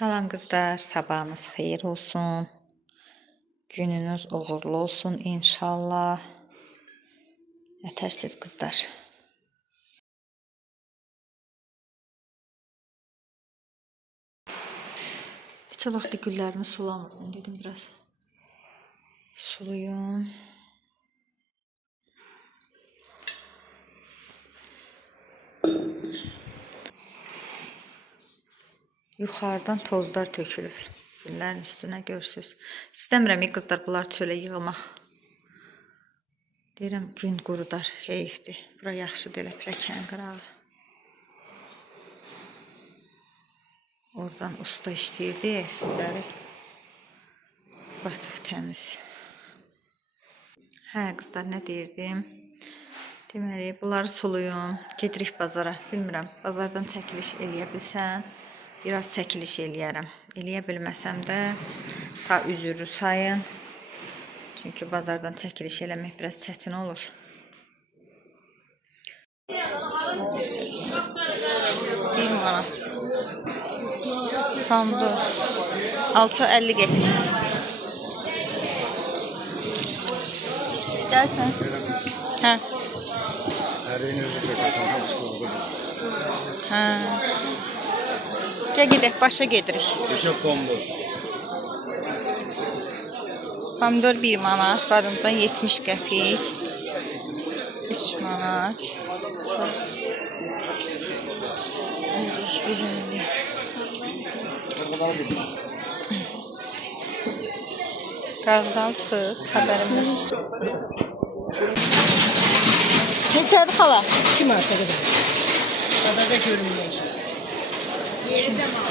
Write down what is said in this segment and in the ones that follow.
Salam qızlar, sabahınız xeyir olsun. Gününüz uğurlu olsun inşallah. Yetərsiz qızlar. Neçə vaxtı güllərimi sulamırdım. Dedim biraz suluyum. Yuxarıdan tozlar tökülüb. Güllərin üstünə görürsünüz. İstəmirəm qızlar bunlar çölə yığmaq. Deyirəm gün qurudar, heyfdir. Bura yaxşıdır elə pilləkən qırağı. Oradan usta işləyirdi, südləri batıb təmiz. Hə qızlar, nə deyirdim? Deməli, bunları suluyum. Gedirik bazara. Bilmirəm, bazardan çəkiliş eləyə bilsəm, biraz çəkiliş eləyərəm. Eləyə bilməsəm də ta üzürü sayın. Çünki bazardan çəkiliş eləmək biraz çətin olur. Bir manat. Pomidor. Alça 50 qəpik. Gəlsən. Hə. Hə. Gəl gedək, başa gedirik. Neçə pomidor? Pomidor 1 manat, badımcan 70 qəpik. 3 manat. Qardan çıxır, xəbərim yox. Neçədir xala? 2 manata qədər. Bazarda görünməyəcək. Yerdə mal.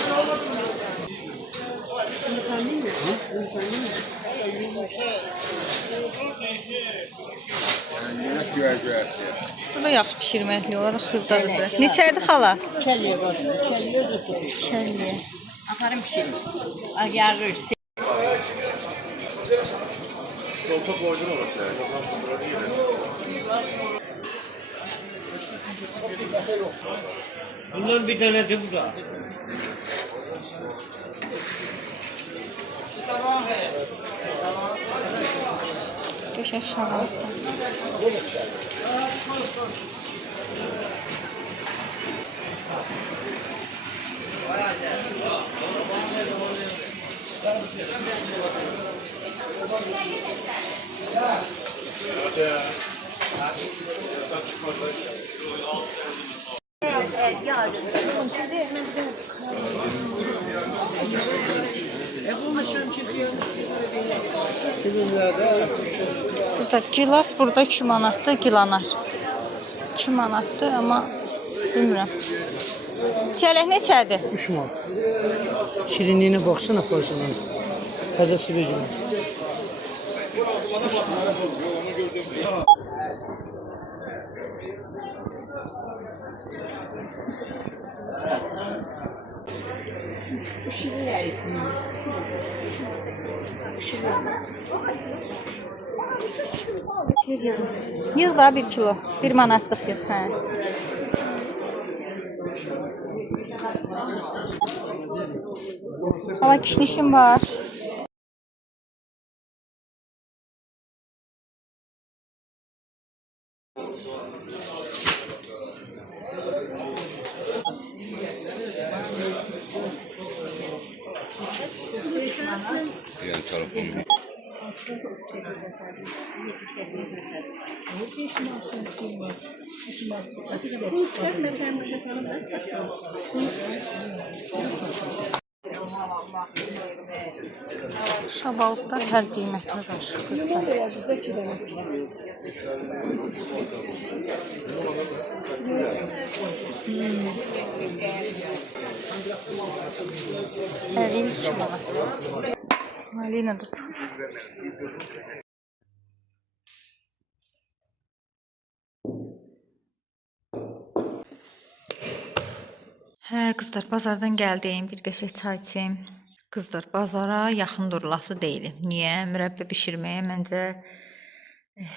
Burada yaxşı pişirməkli olaraq xırdadır biraz. Neçədir xala? Kəlliyə qadın. Kəlliyə də seviyor. Kəlliyə. Aparım pişirim. Yarır. Solta koydun orası yani. Bundan bir tane de bu da. Qəşəng şalat. Qızlar, gilas burada 2 manatdır, gilanar. 2 manatdır, amma bilmirəm. Çiyələk neçədir? 3 manat. Şirinliyine baksana parçanın. Fazlası bir cümle. Bu şirinler. Yığ da 1 kilo. 1 manatlıq yığ. Hə. Hala kişnişim var. Yani tarafım. Şabalıqlar hər qiymətli var. Qızlar. Hər 2 manat. Malina da çıxır. Hə qızlar, bazardan gəldim, bir qəşəng çay içim. Qızlar, bazara yaxın durulası deyilim. Niyə? Mürəbbə bişirməyə məncə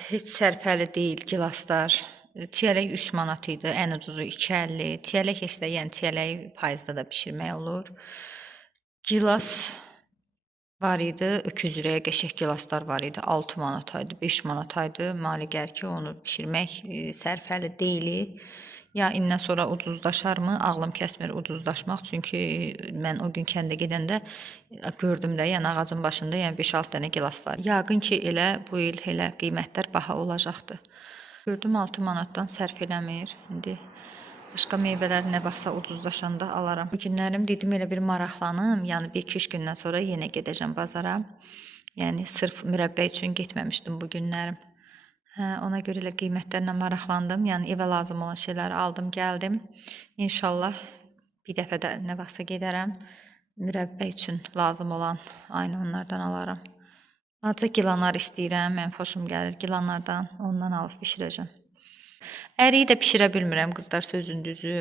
heç sərfəli deyil gilaslar. Çiyələk 3 manat idi, ən ucuzu 2.50. Çiyələk heç də, yəni çiyələk payızda da bişirmək olur. Gilas var idi. Öküz ürəyi qəşəng gilaslar var idi. 6 manataydı, 5 manataydı. Mali gəlir ki, onu bişirmək sərfəli deyil. Ya indən sonra ucuzlaşarmı? Ağlım kəsmir ucuzlaşmaq. Çünki mən o gün kəndə gedəndə gördüm də, yəni ağacın başında, yəni 5-6 dənə gilas var. Yəqin ki, elə bu il elə qiymətlər baha olacaqdı. Gördüm 6 manatdan sərf eləmir. İndi başqa meyvələr nə vaxtsa ucuzlaşanda alaram. Bu günlərim dedim elə bir maraqlanım. Yəni 1-2 gündən sonra yenə gedəcəm bazara. Yəni sırf mürəbbə üçün getməmişdim bu günlərim. Ona görə elə qiymətlərlə maraqlandım. Yəni evə lazım olan şeyləri aldım, gəldim. İnşallah bir dəfə də nə vaxtsa gedərəm. Mürəbbə üçün lazım olan aynı onlardan alaram. Azca gilanar istəyirəm. Mən xoşum gəlir gilanlardan. Ondan alıb bişirəcəm. Əriyi də bişirə bilmirəm qızlar, sözün düzü.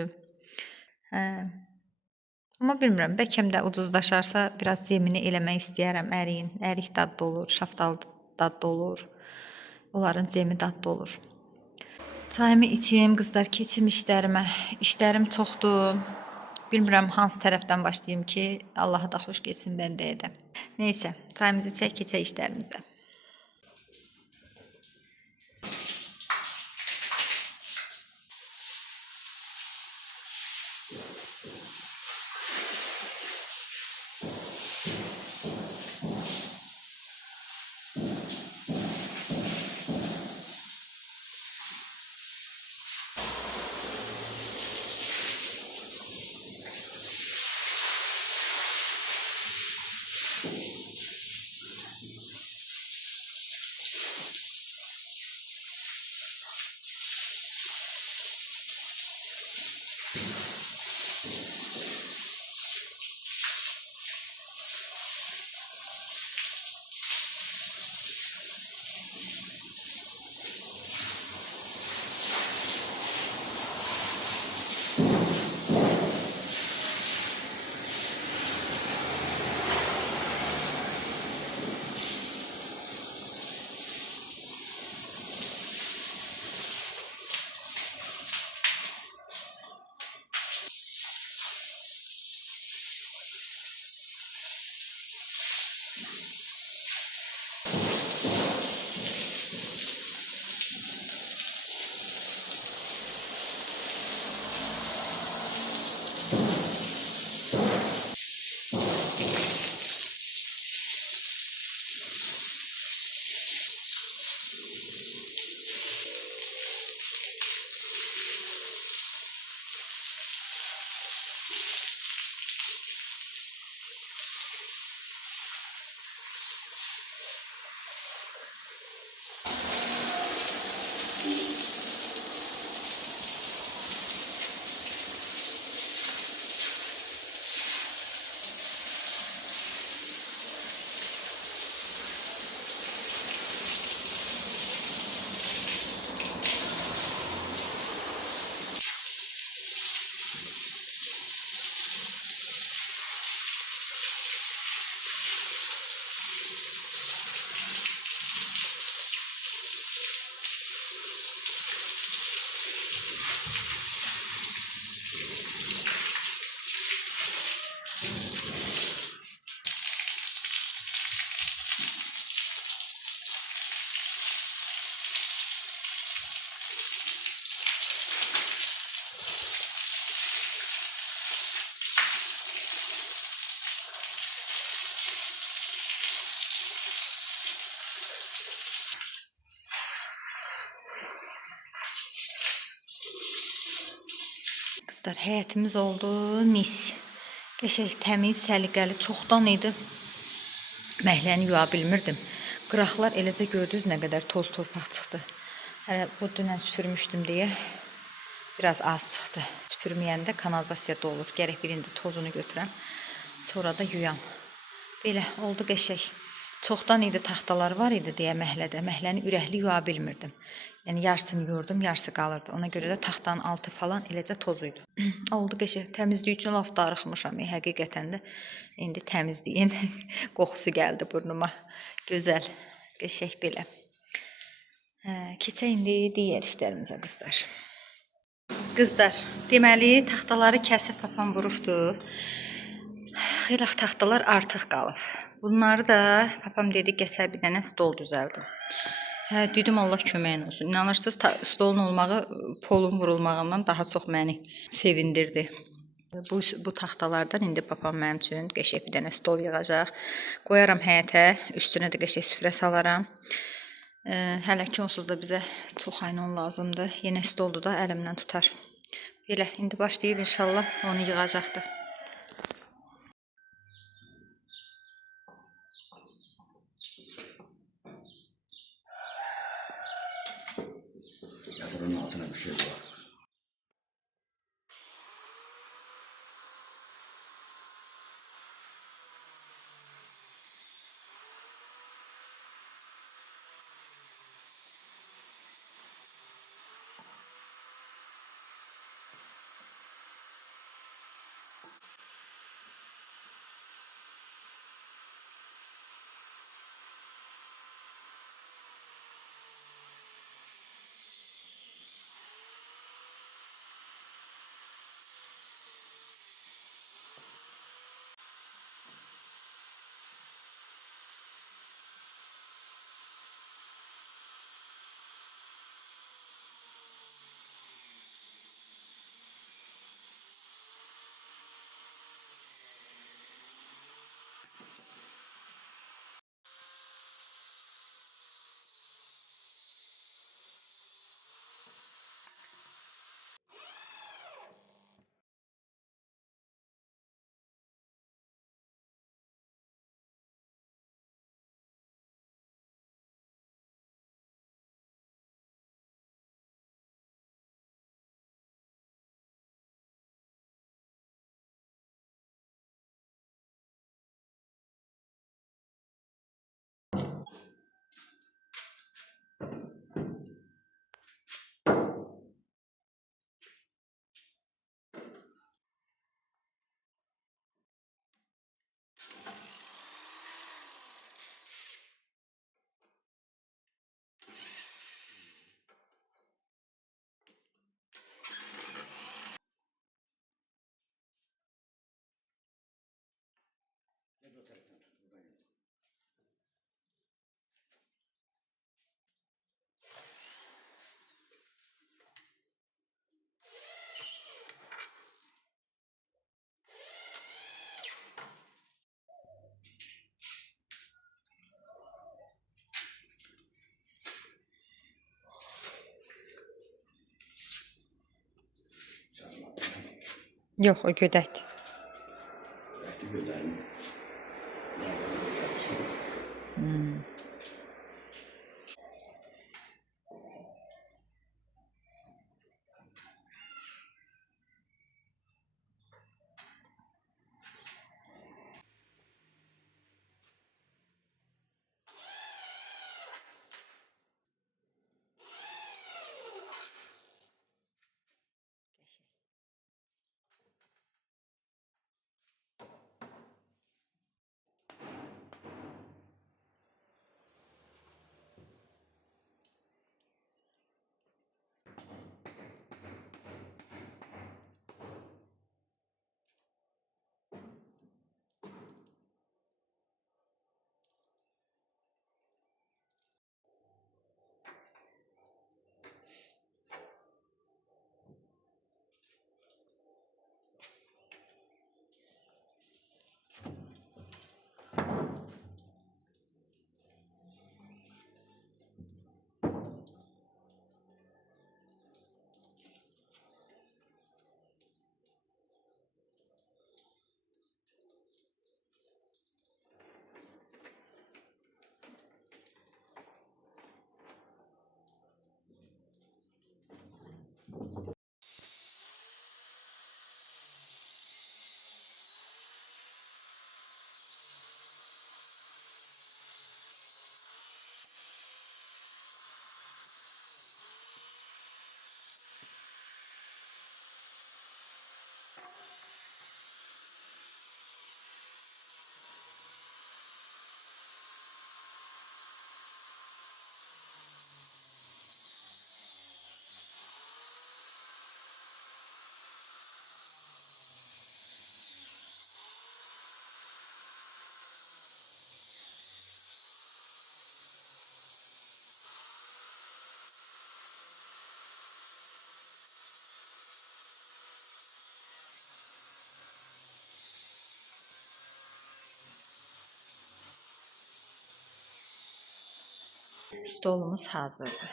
Amma bilmirəm, bəlkə də ucuzlaşarsa biraz cemini eləmək istəyərəm əriyin. Ərik dadlı olur, şaftal dadlı olur. Onların cemi dadlı olur. Çayımı içeyim qızlar, keçim işlərimə. İşlərim çoxdur. Bilmirəm hansı tərəfdən başlayım ki, Allaha da xoş getsin bəndəyə də. Neysə, çayımızı içək, keçək işlərimizə. Qızlar, həyətimiz oldu, mis. Qəşəng, təmiz, səliqəli, çoxdan idi. Məhləni yuya bilmirdim. Qıraqlar eləcə gördünüz nə qədər toz torpaq çıxdı. Hələ bu dünən süpürmüşdüm deyə biraz az çıxdı. Süpürməyəndə kanalizasiya dolur. Gərək birində tozunu götürəm. Sonra da yuyam. Belə oldu qəşəng. Çoxdan idi taxtalar var idi deyə məhlədə. Məhləni ürəkli yuya bilmirdim. Yəni yarısını yurdum, yarısı qalırdı. Ona görə də taxtanın altı falan eləcə tozuydu. Oldu qəşəng. Təmizlik üçün laf darıxmışam. Həqiqətən də indi təmizliyin qoxusu gəldi burnuma. Gözəl, qəşəng belə. Keçək indi digər işlərimizə qızlar. Qızlar, deməli taxtaları kəsib papan vurubdu. Xeyli taxtalar artıq qalıb. Bunları da papam dedi gəsə bir dənə stol düzəldim. Hə, dedim Allah köməyin olsun. İnanırsınız, stolun olmağı polun vurulmağından daha çox məni sevindirdi. Bu taxtalardan indi papam mənim üçün qəşəng bir dənə stol yığacaq. Qoyaram həyətə, üstünə də qəşəng süfrə salaram. Hələ ki onsuz da bizə çox aynon lazımdır. Yenə stoldur da əlimdən tutar. Belə indi başlayıb inşallah onu yığacaqdı. Yatırın altına bir şey var. Yox, o gödəkdir. Stolumuz hazırdır.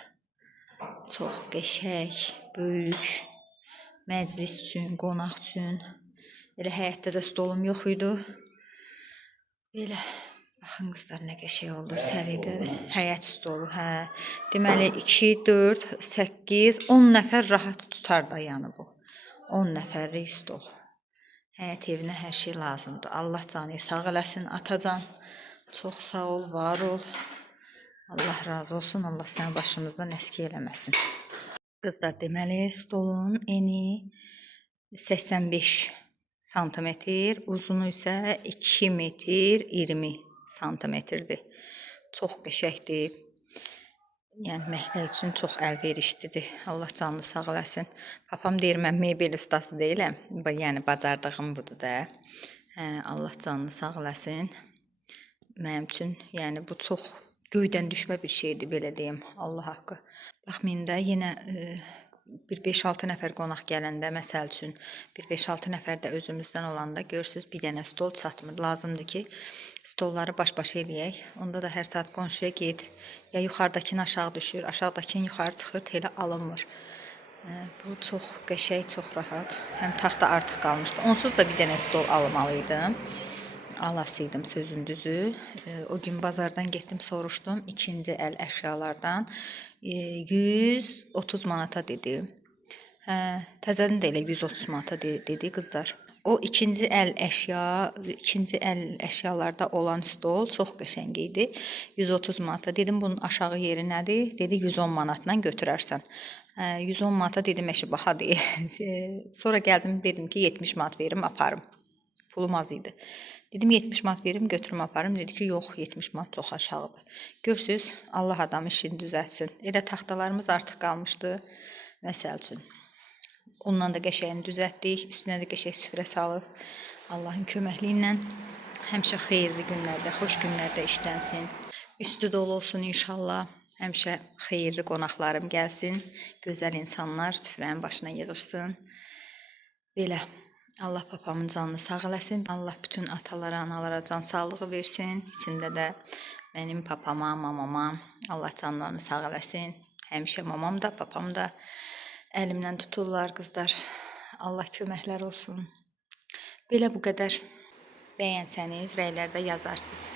Çox qəşəng, böyük, məclis üçün, qonaq üçün. Elə həyətdə də stolum yox idi. Belə baxın qızlar nə qəşəng oldu, səliqəli. Həyət stolu, hə. Deməli 2, 4, 8, 10 nəfər rahat tutar da yəni bu. 10 nəfərlik stol. Həyət evinə hər şey lazımdır. Allah canı sağ eləsin, atacan. Çox sağ ol, var ol. Allah razı olsun. Allah səni başımızdan əskik eləməsin. Qızlar, deməli stolun eni 85 santimetr, uzunu isə 2 metr 20 santimetrdir. Çox qəşəngdir. Yəni məhləy üçün çox əlverişlidir. Allah canını sağ eləsin. Papam deyir mən mebel ustası deyiləm. Yəni bacardığım budur da. Allah canını sağ eləsin. Mənim üçün yəni bu çox göydən düşmə bir şeydir, belə deyim. Allah haqqı. Baxmayın da yenə bir 5-6 nəfər qonaq gələndə, məsəl üçün bir 5-6 nəfər də özümüzdən olanda görürsüz bir dənə stol çatmır. Lazımdır ki, stolları baş-baş eləyək. Onda da hər saat qonşuya get, ya yuxarıdakını aşağı düşür, aşağıdakını yuxarı çıxır, elə alınmır. Bu çox qəşəng, çox rahat. Həm taxta artıq qalmışdı. Onsuz da bir dənə stol almalıydım. Alasıydım sözün düzü. O gün bazardan getdim, soruşdum ikinci əl əşyalardan. 130 manata dedi. Təzədən də elə 130 manata dedi qızlar. O ikinci əl əşyalarda olan stol çox qəşəng idi. 130 manata. Dedim bunun aşağı yeri nədir? Dedi 110 manatla götürərsən. 110 manata dedim əşi bahadır. Sonra gəldim dedim ki 70 manat verim aparım. Pulum az idi. Dedim 70 manat verim götürüm aparım. Dedi ki yox 70 manat çox aşağıdır. Görsüz Allah adam işini düzəltsin. Elə taxtalarımız artıq qalmışdı. Məsəl üçün. Ondan da qəşəyini düzəltdik. Üstünə də qəşəng süfrə salıb. Allahın köməkliyi ilə həmişə xeyirli günlərdə, xoş günlərdə işlənsin. Üstü dolu olsun inşallah. Həmişə xeyirli qonaqlarım gəlsin. Gözəl insanlar süfrənin başına yığışsın. Belə. Allah papamın canını sağ eləsin. Allah bütün atalara, analara can sağlığı versin. İçində də mənim papama, mamama Allah canlarını sağ eləsin. Həmişə mamam da, papam da əlimdən tuturlar qızlar. Allah köməklər olsun. Belə bu qədər. Bəyənsəniz, rəylərdə yazarsınız.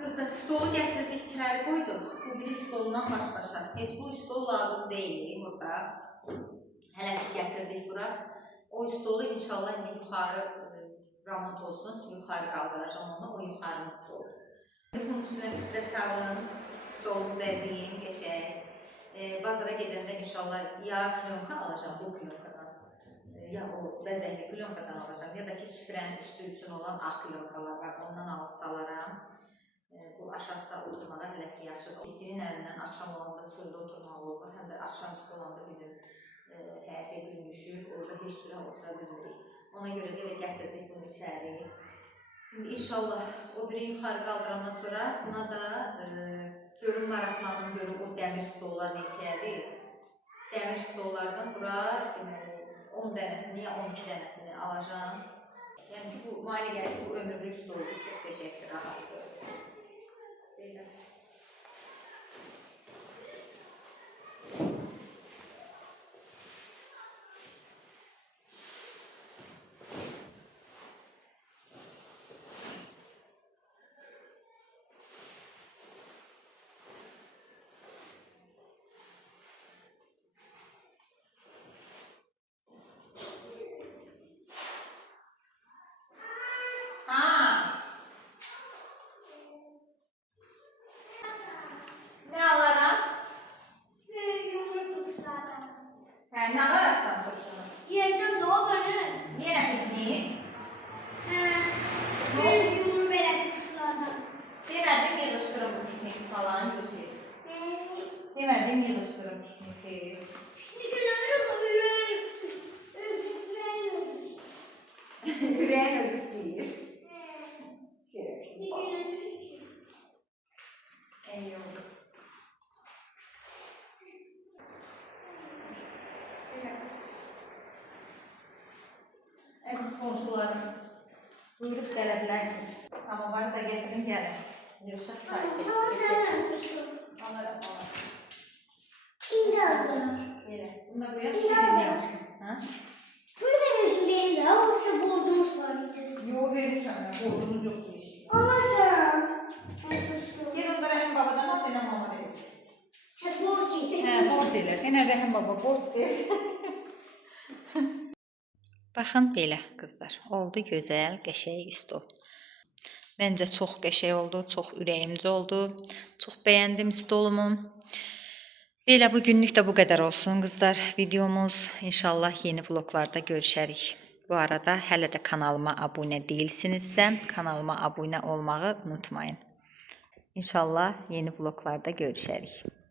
Qızlar, stolu gətirdik, içəri qoyduq. Bu biri stolundan baş-başa. Heç bu stol lazım deyil burada. Hələ ki gətirdik bura. O stolu inşallah indi yuxarı ramont olsun. Yuxarı qaldıracam onu. O yuxarının stolu. Bunun üstünə süfrə salın. Stolu bəziyim, qəşəng. Bazara gedəndə inşallah ya plyonka alacam bu plyonkadan. Ya o bəzəkli plyonkadan alacam. Ya da ki süfrənin üstü üçün olan ağ plyonkalar var. Ondan alıb salaram. Bu aşağıda oturmağa hələ ki yaxşıdır. İtinin əlindən axşam olanda çöldə oturmaq olmur. Həm də axşam üstü olanda bizim həyətə gün düşür. Orada heç cürə otura bilmirik. Ona görə də elə gətirdik bunu içəri. İnşallah o biri yuxarı qaldırandan sonra buna da görüm maraqlanın, görüm o dəmir stollar neçədir. Dəmir stollardan bura deməli 10 dənəsini ya 12 dənəsini alacam. Yəni ki bu mane gəlir, bu ömürlük stoldur. Çox qəşəngdir, rahatdır. Belə. Ne alırsan turşunu? Yiyeceğim de o beni. Niye pikniği? Yumru böyle turşulardan. Demedim yığıştırın bu pikniği falan Yusuf. Demedim yığıştırın pikniği. Yüreğin özü istəyir. En iyi oldu. Əziz qonşularım, Buyurub gələ bilərsiniz. Samavarı da getirin gəlin. Yığışaq çay Tamam sen yapıyorsun. Alırım, alırım. İndi aldım. Belə. Buna qoyaq İndi şirin aldım. yaxşı. Hə? Pul veriyorsun benim de. Olsa borcumuz var dedi. Yox, verirəm. Borcumuz yoxdur iş. Ama sen. Yapıyorsun. Gel onda Rəhim babadan al, denə mama verir. Hep borç yedi. Hə, borc elə. Denə Rəhim baba borc verir. Baxın belə qızlar. Oldu gözəl, qəşəng stol. Məncə çox qəşəng oldu, çox ürəyimcə oldu. Çox bəyəndim stolumu. Belə bu günlük də bu qədər olsun qızlar. Videomuz inşallah yeni vloglarda görüşərik. Bu arada hələ də kanalıma abunə deyilsinizsə, kanalıma abunə olmağı unutmayın. İnşallah yeni vloglarda görüşərik.